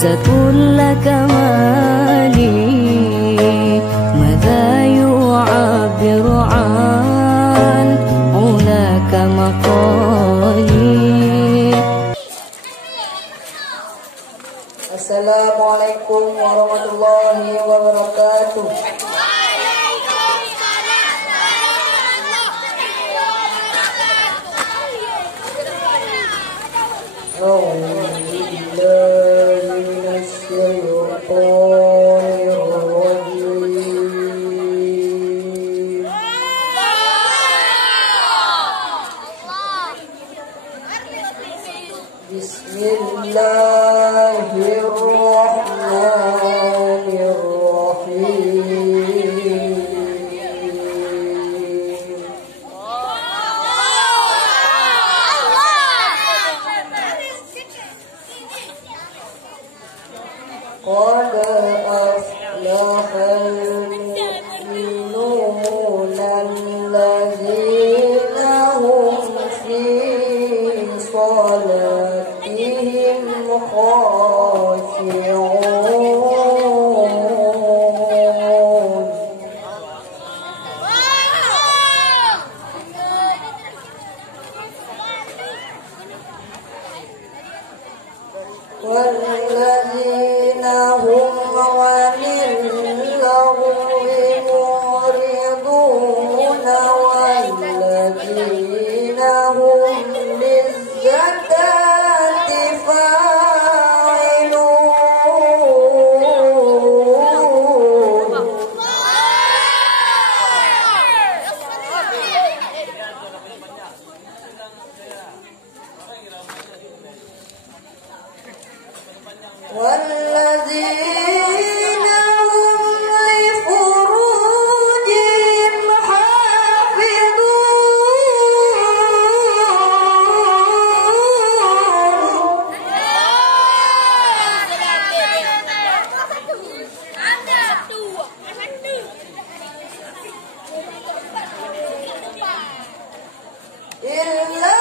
كل كمالي ماذا يعبر عن علاك مقالي. Assalamualaikum warahmatullahi wabarakatuh. قد أفلح المؤمنون الذين هم في صلاتهم خاشعون. والذين هم عن اللغو معرضون والذين هم للزكاة فاعلون. والذين هم لفروجهم حافظون إلا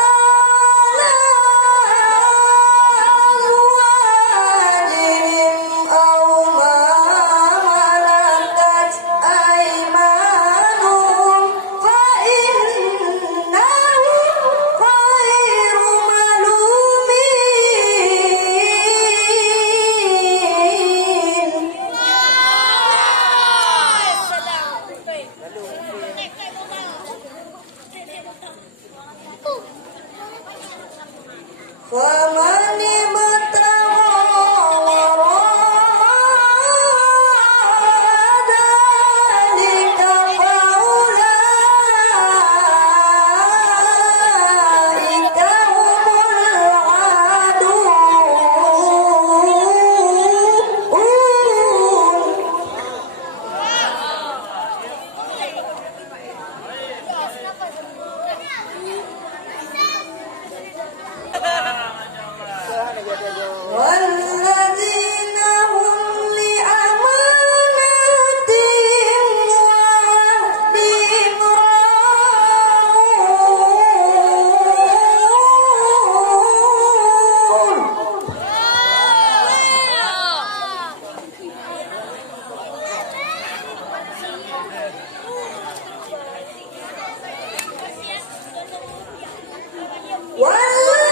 فمن ابتغى وراء ذلك فأولئك هم والذين هم لأماناتهم وعهدهم راعون.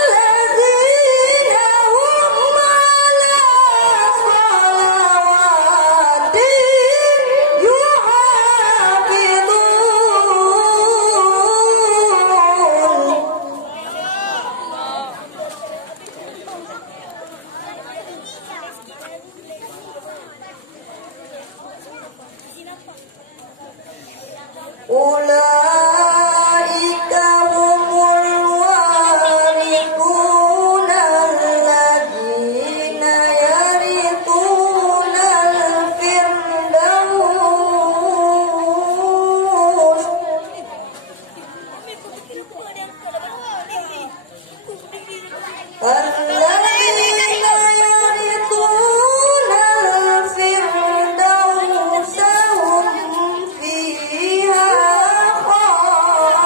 والذين هم على صلواتهم يحافظون. أولئك هم الوارثون الذين يرثون الفردوس. الذين يرثون الفردوس هم فيها خالدون.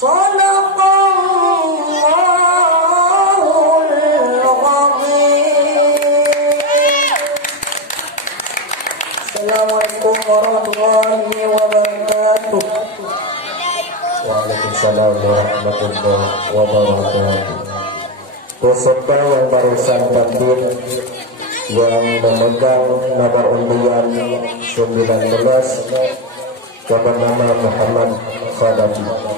صدق warahmatullahi wabarakatuh. Waalaikumsalam warahmatullahi wabarakatuh. Peserta yang barusan bangkit yang memegang nomor undian 19 bernama Muhammad Khadafi.